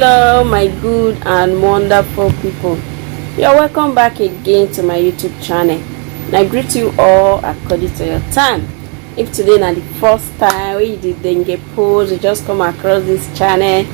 Hello my good and wonderful people, you're welcome back again to my YouTube channel, and I greet you all according to your time. If today is the first time we didn't get post, you just come across this channel,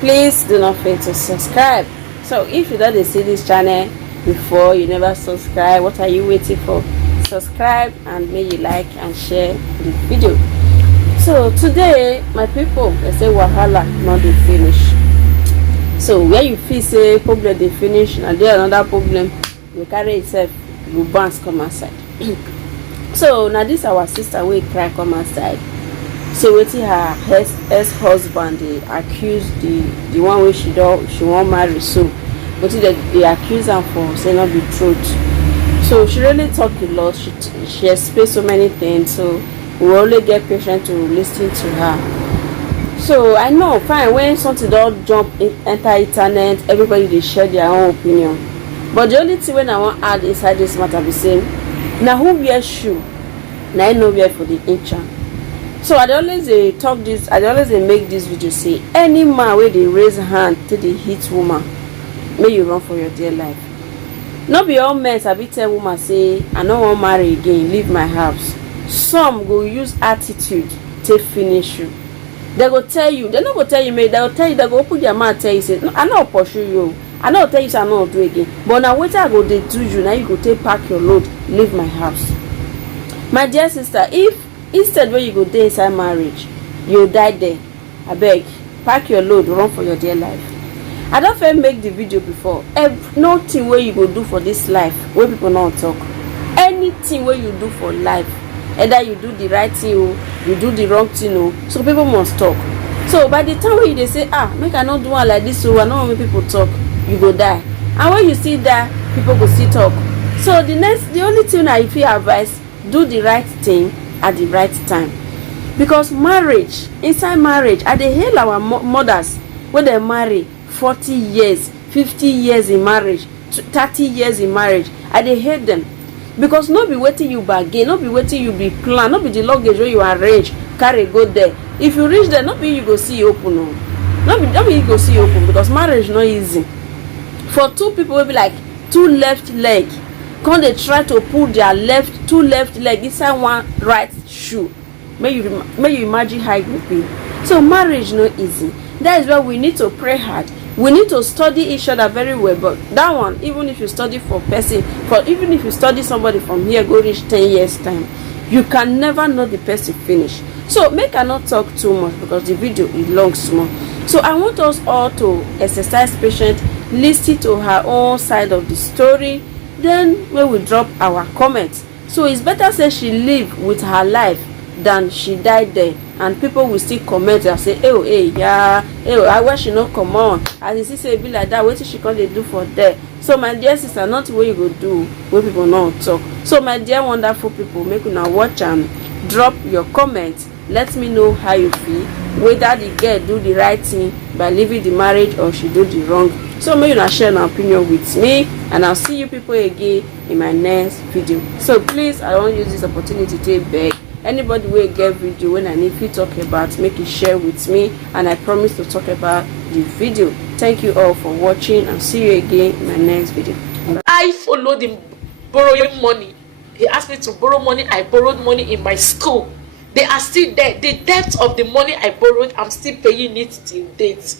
please do not fail to subscribe. So if you don't see this channel before, you never subscribe, what are you waiting for? Subscribe and may you like and share the video. So today my people, they say wahala not dey finish. So where you feel say problem dey finish and there another problem you carry itself, you bounce come outside. So now this our sister wey cry come outside. So wetin her ex-husband dey accuse the one wey she won't marry, so wetin they accuse am for say not be truth. So she really talk a lot, she explain so many things, so we only get patient to listen to her. So I know fine when something don't jump enter internet, everybody they share their own opinion, but the only thing when I want add inside this matter be saying now who wear shoe now I know wear for the inch. So I always talk this, I always make this video say any man where they raise hand to the hit woman, may you run for your dear life. Not be all men sabi tell woman say I no wan marry again, leave my house. Some go use attitude to finish you. They go tell you, they not go tell you, they go tell you, they go open their mouth tell you say no, I not pursue you, I not tell you say I not do again, but now what I go they do you, now you go take pack your load, leave my house. My dear sister, if instead when you go there inside marriage you die there, I beg, pack your load, run for your dear life. I don't feel make the video before. Nothing where you go do for this life where people not talk. Anything where you do for life, either you do the right thing or you do the wrong thing, so people must talk. So by the time when they say make I not do one like this, so I know when people talk, you go die. And when you see that, people go see talk. So the only thing I feel advice, do the right thing at the right time. Because marriage, inside marriage, I dey hail our mothers when they marry 40 years, 50 years in marriage, 30 years in marriage. I dey hate them. Because no be waiting you bargain, no be waiting you be plan, no be the luggage where you arrange, carry go there. If you reach there, not be you go see you open. No be you go see you open, because marriage not easy. For two people will be like two left leg, come they try to pull their two left leg inside one right shoe. May you imagine how it will be. So marriage not easy. That is why we need to pray hard. We need to study each other very well. But that one, even if you study even if you study somebody from here go reach 10 years time, you can never know the person finish. So make I not talk too much because the video is long small. So I want us all to exercise patience, listen to her own side of the story, then when we drop our comments. So it's better say she live with her life than she died there, and people will still comment and say I wish she not come on, as you see say be like that, what she can they do for there. So my dear sister, not what you go do when people not talk. So my dear wonderful people, make you now watch and drop your comments. Let me know how you feel, whether the girl do the right thing by leaving the marriage or she do the wrong. So may you now share an opinion with me, and I'll see you people again in my next video. So please, I want to use this opportunity to beg anybody will get video when I need to talk about, make it share with me, and I promise to talk about the video. Thank you all for watching, and see you again in my next video. I followed him borrowing money. He asked me to borrow money. I borrowed money in my school. They are still there. The debt of the money I borrowed, I'm still paying it till date.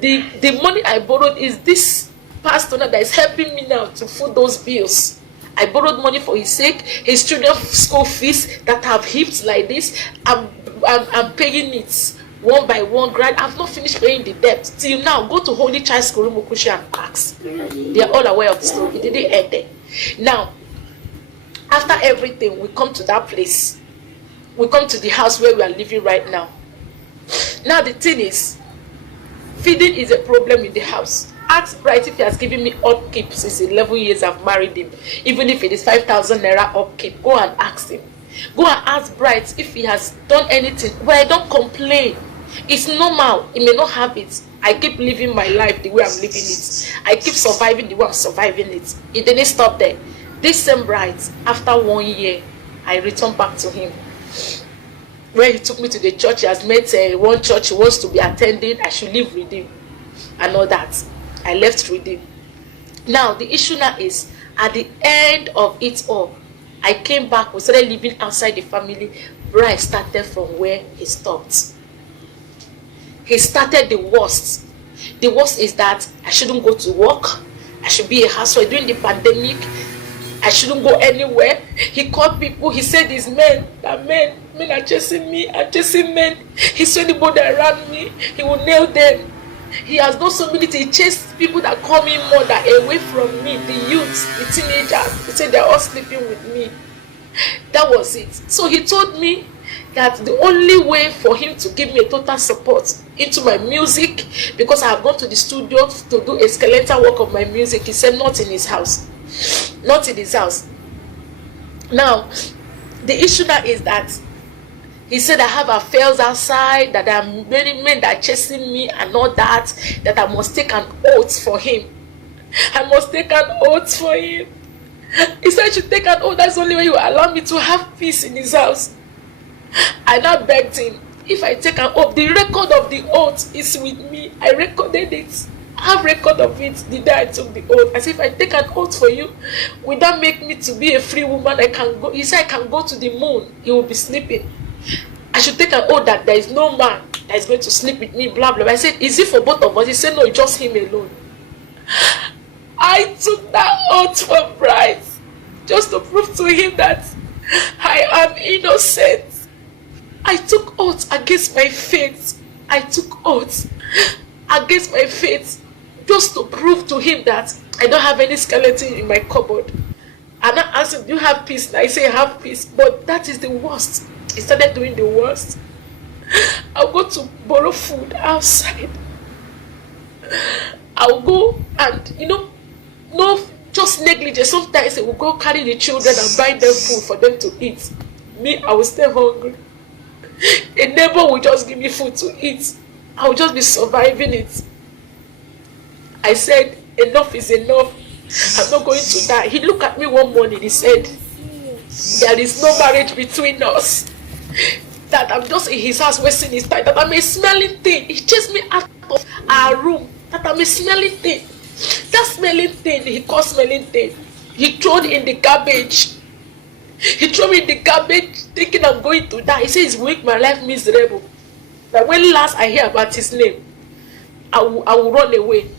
The money I borrowed is this pastor that is helping me now to foot those bills. I borrowed money for his sake, his children's school fees that have heaped like this. I'm paying it one by one. I've not finished paying the debt till now. Go to Holy Child School Rumukushi and ask. They are all aware of the story. It didn't end there. Now, after everything, we come to that place. We come to the house where we are living right now. Now the thing is, feeding is a problem in the house. Ask Bright if he has given me upkeep since 11 years I've married him. Even if it is 5,000 naira upkeep, go and ask him. Go and ask Bright if he has done anything. Well, I don't complain. It's normal. He may not have it. I keep living my life the way I'm living it. I keep surviving the way I'm surviving it. It didn't stop there. This same Bright, after 1 year, I returned back to him. When he took me to the church, he has met one church he wants to be attending. I should leave Redeem and all that. I left Redeem. Now the issue now is, at the end of it all, I came back. We started living outside the family. Bright started from where he stopped. He started the worst. The worst is that I shouldn't go to work. I should be a housewife during the pandemic. I shouldn't go anywhere. He called people. He said these men are chasing me. I'm chasing men. He saw anybody around me, he will nail them. He has done so many things. He chased people that call me mother away from me, the youths, the teenagers. He said they're all sleeping with me. That was it. So he told me that the only way for him to give me a total support into my music, because I have gone to the studio to do a skeletal work of my music, he said not in his house. Not in his house. Now, the issue now is that he said I have affairs outside, that there are many men that are chasing me and all that, that I must take an oath for him. I must take an oath for him. He said I should take an oath. That's the only way he will allow me to have peace in his house. I now begged him, if I take an oath, the record of the oath is with me. I recorded it. I have record of it the day I took the oath. I said, if I take an oath for you, will that make me to be a free woman? I can go. He said, I can go to the moon. He will be sleeping. I should take an oath that there is no man that is going to sleep with me, blah, blah. I said, is it for both of us? He said, no, just him alone. I took that oath for Bryce, just to prove to him that I am innocent. I took oath against my faith. I took oath against my faith, just to prove to him that I don't have any skeleton in my cupboard. And I asked him, do you have peace? And I say, I have peace. But that is the worst. He started doing the worst. I'll go to borrow food outside. I'll go and, no, just negligence. Sometimes I will go carry the children and buy them food for them to eat. Me, I will stay hungry. A neighbor will just give me food to eat. I will just be surviving it. I said, enough is enough. I'm not going to die. He looked at me one morning. He said, there is no marriage between us. That I'm just in his house wasting his time. That I'm a smelling thing. He chased me out of our room. That I'm a smelling thing. That smelling thing, he called smelling thing, he threw it in the garbage. He threw me in the garbage thinking I'm going to die. He says he's make my life miserable. That when last I hear about his name, I will run away.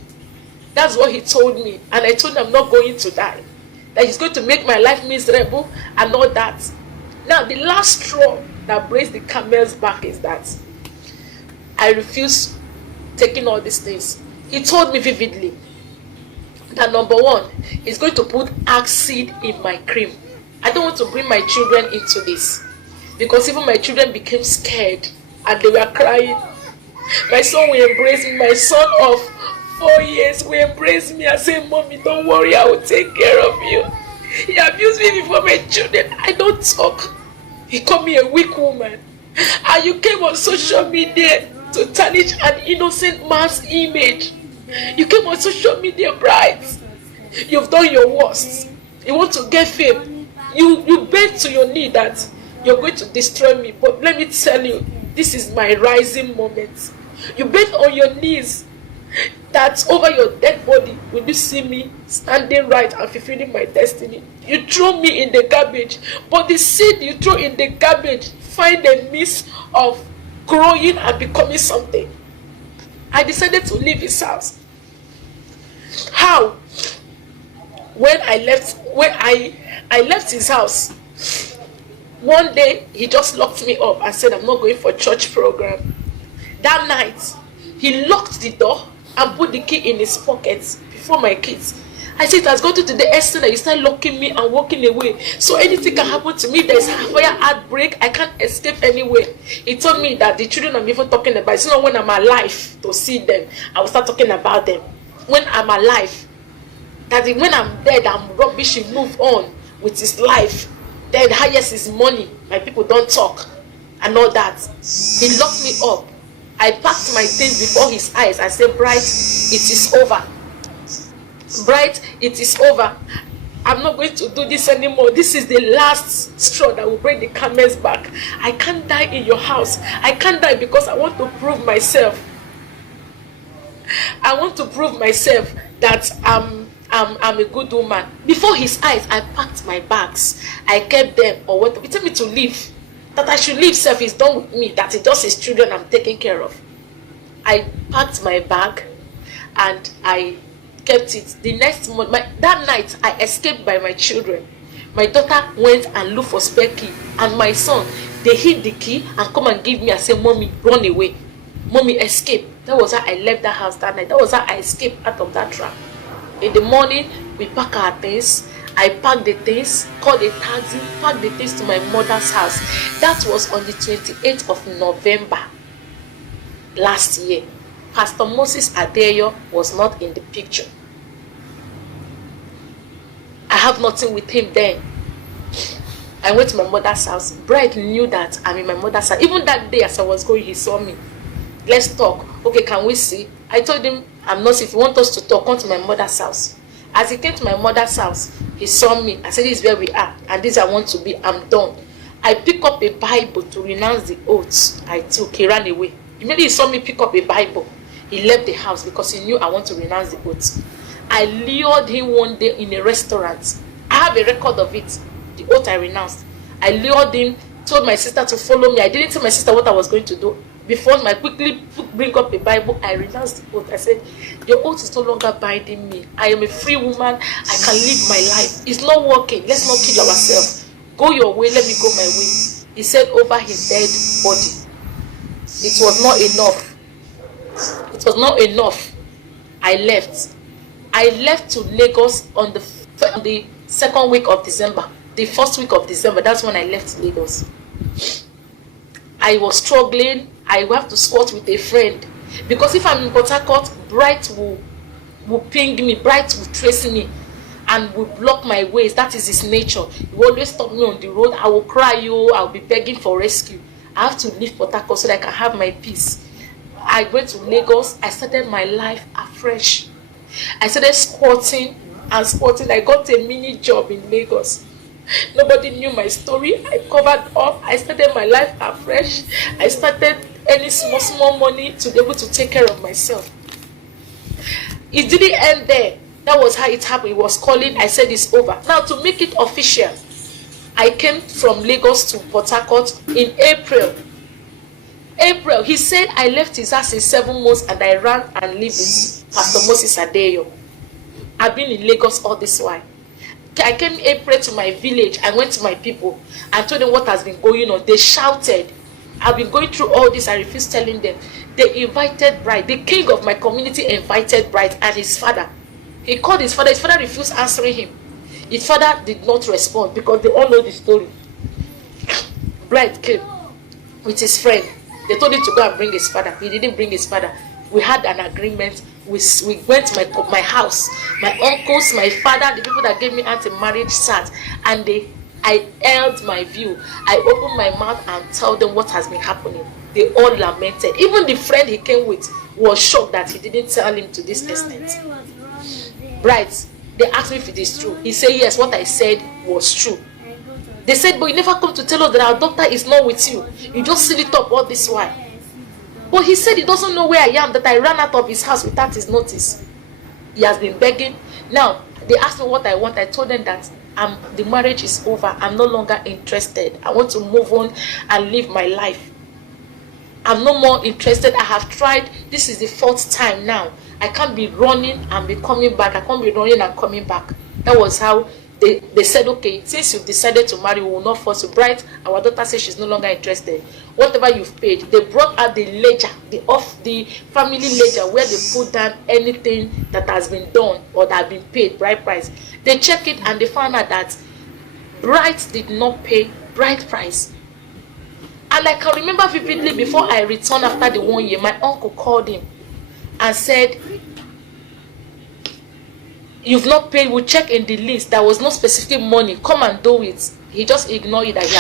That's what he told me. And I told him I'm not going to die. That he's going to make my life miserable and all that. Now the last straw that breaks the camel's back is that I refuse taking all these things. He told me vividly that number one, he's going to put axe seed in my cream. I don't want to bring my children into this, because even my children became scared and they were crying. My son will embrace me. My son of 4 years will embrace me and say, Mommy, don't worry, I will take care of you. He abused me before my children. I don't talk. He called me a weak woman. And you came on social media to tarnish an innocent man's image. You came on social media, Bright. You've done your worst. You want to get fame. You bend to your knee that you're going to destroy me. But let me tell you, this is my rising moment. You bend on your knees that over your dead body, when you see me standing right and fulfilling my destiny, you throw me in the garbage. But the seed you throw in the garbage find a means of growing and becoming something. I decided to leave his house. How? When I left his house, one day he just locked me up and said, I'm not going for church program. That night, he locked the door and put the key in his pocket before my kids. I said, it has gotten to the extent that you start locking me and walking away. So anything can happen to me. There's a fire outbreak. I can't escape anywhere. He told me that the children I'm even talking about, it's not when I'm alive to see them, I will start talking about them. When I'm alive, that when I'm dead, I'm rubbish, he move on with his life. Then highest is money. My people don't talk and all that. He locked me up. I packed my things before his eyes. I said, Bright, it is over. Bright, it is over. I'm not going to do this anymore. This is the last straw that will bring the camel's back. I can't die in your house. I can't die because I want to prove myself. I want to prove myself that I'm a good woman. Before his eyes, I packed my bags. I kept them, or what? He told me to leave. That I should leave. Self is done with me. That it's just his children I'm taking care of. I packed my bag, and I kept it. The next month, that night, I escaped by my children. My daughter went and looked for spare key, and my son, they hid the key and come and give me and say, "Mommy, run away. Mommy, escape." That was how I left the house that night. That was how I escaped out of that trap. In the morning, we pack our things. I packed the things, called a taxi, packed the things to my mother's house. That was on the 28th of November last year. Pastor Moses Adeyo was not in the picture. I have nothing with him then. I went to my mother's house. Brett knew that I'm in my mother's house. Even that day as I was going, he saw me. Let's talk. Okay, can we see? I told him, I'm not, if you want us to talk, come to my mother's house. As he came to my mother's house, he saw me. I said, this is where we are, and this I want to be. I'm done. I picked up a Bible to renounce the oaths I took. He ran away. Immediately he saw me pick up a Bible. He left the house because he knew I want to renounce the oaths. I lured him one day in a restaurant. I have a record of it. The oath I renounced. I lured him, told my sister to follow me. I didn't tell my sister what I was going to do. Before I quickly bring up a Bible, I renounced the oath. I said, the oath is no longer binding me. I am a free woman. I can live my life. It's not working. Let's not kill ourselves. Go your way. Let me go my way. He said over his dead body. It was not enough. It was not enough. I left. I left to Lagos on the second week of December. The first week of December, that's when I left Lagos. I was struggling. I will have to squat with a friend. Because if I'm in Port Harcourt, Bright will ping me. Bright will trace me and will block my ways. That is his nature. He will always stop me on the road. I will cry, I'll be begging for rescue. I have to leave Port Harcourt so that I can have my peace. I went to Lagos. I started my life afresh. I started squatting and squatting. I got a mini job in Lagos. Nobody knew my story. I covered up. I started my life afresh. I started earning small money to be able to take care of myself. It didn't end there. That was how it happened. It was calling. I said it's over. Now to make it official, I came from Lagos to Port Harcourt in April. He said I left his house in 7 months and I ran and lived with Pastor Moses Adeyo. I've been in Lagos all this while. I came in April to my village. I went to my people and told them what has been going on. They shouted. I've been going through all this. I refused telling them. They invited Bright. The king of my community invited Bright and his father. He called his father. His father refused answering him. His father did not respond because they all know the story. Bright came with his friend. They told him to go and bring his father. He didn't bring his father. We had an agreement. We went to my house. My uncles, my father, the people that gave me anti-marriage sat, and I held my view. I opened my mouth and told them what has been happening. They all lamented. Even the friend he came with was shocked that he didn't tell him to this extent. Bright, they asked me if it is true. He said yes, what I said was true. They said, but you never come to tell us that our doctor is not with you. You just seal it up all this while. But he said he doesn't know where I am, that I ran out of his house without his notice. He has been begging. Now, they asked me what I want. I told them that the marriage is over. I'm no longer interested. I want to move on and live my life. I'm no more interested. I have tried. This is the 4th time now. I can't be running and be coming back. I can't be running and coming back. That was how they said, okay, since you've decided to marry, we will not force you. Bright, our daughter says she's no longer interested. Whatever you've paid, they brought out the ledger, the family ledger, where they put down anything that has been done or that has been paid, bride price. They check it and they found out that Bright did not pay bride price. And I can remember vividly, before I returned after the 1 year, my uncle called him and said, you've not paid, we'll check in the list. There was no specific money. Come and do it. He just ignored it that he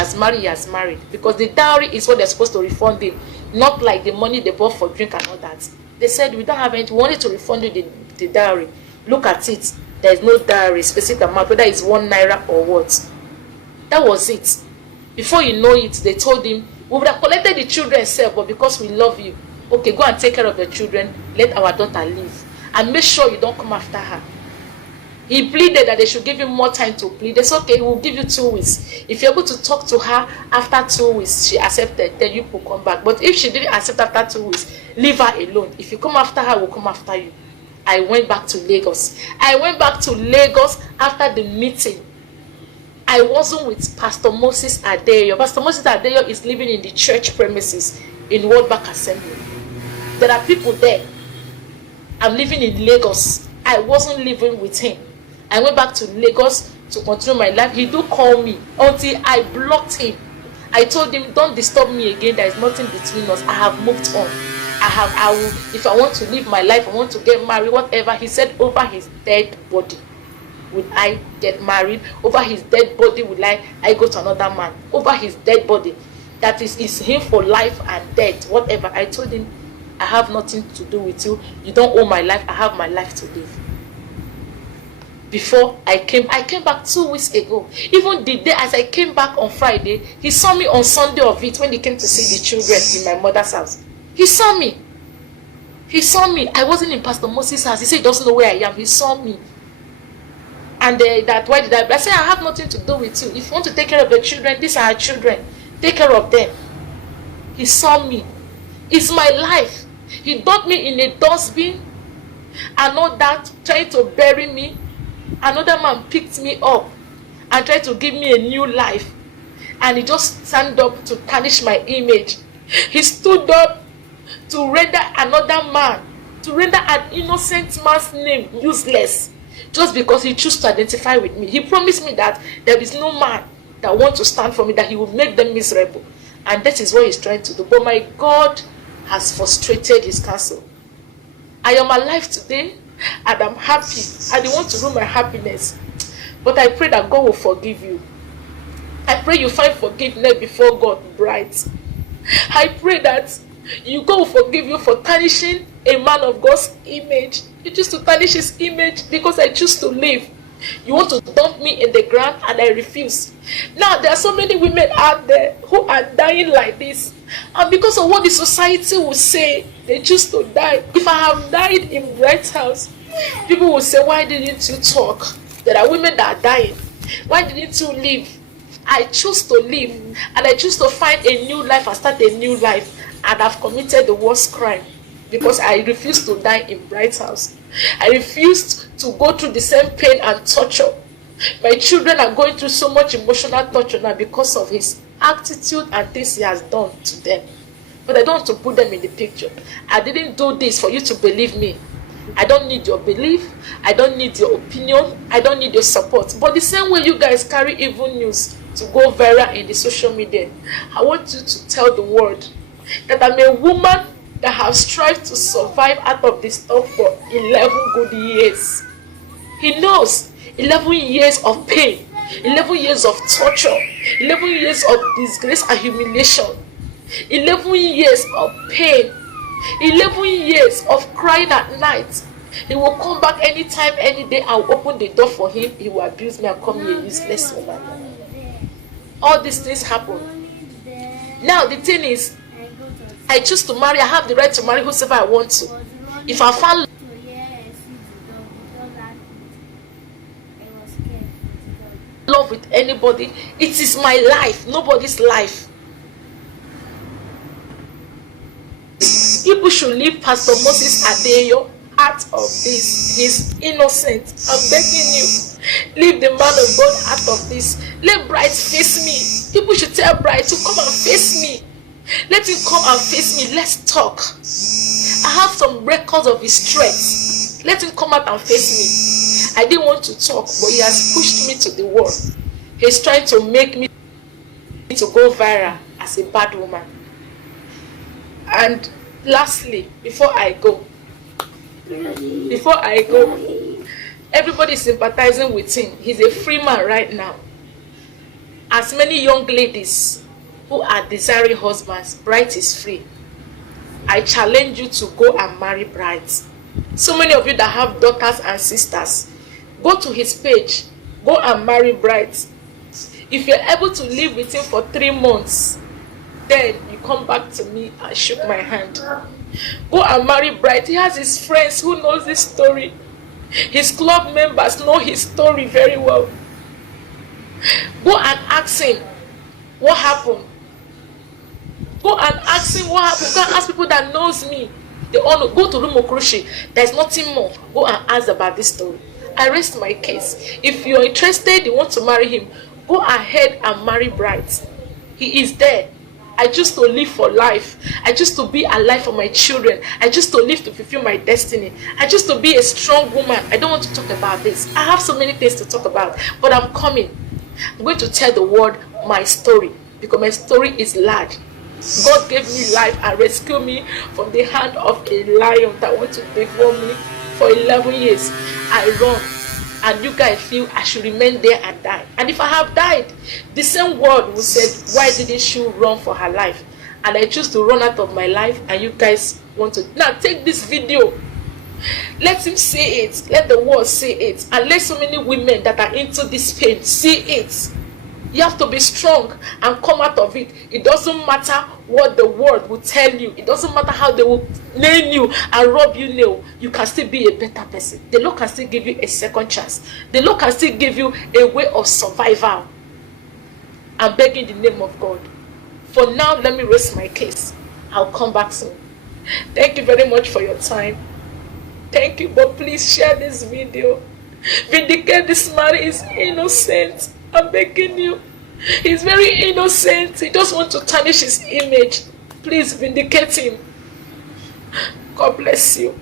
has married. Because the dowry is what they're supposed to refund him. Not like the money they bought for drink and all that. They said, we don't have anything. We wanted to refund you the dowry. Look at it. There is no diary, specific amount, whether it's 1 naira or what. That was it. Before you know it, they told him, we would have collected the children self, but because we love you, okay, go and take care of the children, let our daughter live. And make sure you don't come after her. He pleaded that they should give him more time to plead. They said, okay, we'll give you 2 weeks. If you're able to talk to her after 2 weeks, she accepted, then you will come back. But if she didn't accept after 2 weeks, leave her alone. If you come after her, we'll come after you. I went back to Lagos. I went back to Lagos after the meeting. I wasn't with Pastor Moses Adeyo. Pastor Moses Adeyo is living in the church premises in World Bank Assembly. There are people there. I'm living in Lagos. I wasn't living with him. I went back to Lagos to continue my life. He do call me until I blocked him. I told him, don't disturb me again. There is nothing between us. I have moved on. I will, if I want to live my life, I want to get married, whatever. He said, over his dead body will I get married. Over his dead body will I go to another man. Over his dead body. That is him for life and death, whatever. I told him, I have nothing to do with you. You don't own my life. I have my life to live. Before I came back 2 weeks ago. Even the day as I came back on Friday, he saw me on Sunday of it when he came to see the children in my mother's house. He saw me. He saw me. I wasn't in Pastor Moses' house. He said he doesn't know where I am. He saw me. And that why did I said I have nothing to do with you. If you want to take care of the children, these are our children. Take care of them. He saw me. It's my life. He dumped me in a dustbin. And all that, trying to bury me. Another man picked me up and tried to give me a new life. And he just stand up to tarnish my image. He stood up to render another man, to render an innocent man's name useless, just because he chose to identify with me. He promised me that there is no man that wants to stand for me, that he will make them miserable. And that is what he's trying to do. But my God has frustrated his counsel. I am alive today and I'm happy. I don't want to ruin my happiness. But I pray that God will forgive you. I pray you find forgiveness before God bright. I pray that God will forgive you for tarnishing a man of God's image. You choose to tarnish his image because I choose to live. You want to dump me in the ground and I refuse. Now there are so many women out there who are dying like this. And because of what the society will say, they choose to die. If I have died in Bright's house, people will say, why didn't you talk? There are women that are dying. Why didn't you live? I choose to live. And I choose to find a new life and start a new life. And I've committed the worst crime. Because I refused to die in Bright's house. I refused to go through the same pain and torture. My children are going through so much emotional torture now because of his attitude and things he has done to them. But I don't want to put them in the picture. I didn't do this for you to believe me. I don't need your belief. I don't need your opinion. I don't need your support. But the same way you guys carry evil news to go viral in the social media, I want you to tell the world that I'm a woman that has strived to survive out of this stuff for 11 good years. He knows 11 years of pain, 11 years of torture, 11 years of disgrace and humiliation, 11 years of pain, 11 years of crying at night. He will come back anytime, any day. I'll open the door for him. He will abuse me and call me a useless woman. All these things happen. Now the thing is, I choose to marry. I have the right to marry whoever I want to. If I found love with anybody, it is my life, nobody's life. People should leave Pastor Moses Adeyo out of this. He's innocent. I'm begging you. Leave the man of God out of this. Let Bright face me. People should tell Bright to come and face me. Let him come and face me. Let's talk. I have some records of his strength. Let him come out and face me. I didn't want to talk, but he has pushed me to the wall. He's trying to make me to go viral as a bad woman. And lastly, before I go, everybody is sympathizing with him. He's a free man right now. As many young ladies who are desiring husbands, Bright is free. I challenge you to go and marry Bright. So many of you that have daughters and sisters, Go to his page. Go and marry Bright. If you're able to live with him for 3 months, then you come back to me and shook my hand. Go and marry Bright. He has his friends who knows this story. His club members know his story very well. Go and ask him what happened. Go and ask him what happened. Go and ask people that knows me. They all know. Go to Rumo Krushi. There's nothing more. Go and ask about this story. I rest my case. If you're interested, you want to marry him, go ahead and marry Bright. He is there. I choose to live for life. I choose to be alive for my children. I choose to live to fulfill my destiny. I choose to be a strong woman. I don't want to talk about this. I have so many things to talk about, but I'm coming. I'm going to tell the world my story, because my story is large. God gave me life and rescued me from the hand of a lion that wanted to devour me for 11 years. I run, and you guys feel I should remain there and die. And if I have died, the same word will say, why didn't she run for her life? And I choose to run out of my life, and you guys want to. Now take this video. Let him see it. Let the world see it. And let so many women that are into this pain see it. You have to be strong and come out of it. It doesn't matter what the world will tell you. It doesn't matter how they will nail you and rub you nail. You can still be a better person. The Lord can still give you a second chance. The Lord can still give you a way of survival. I'm begging the name of God. For now, let me rest my case. I'll come back soon. Thank you very much for your time. Thank you, but please share this video. Vindicate this man. Is innocent. I'm begging you. He's very innocent. He just wants to tarnish his image. Please vindicate him. God bless you.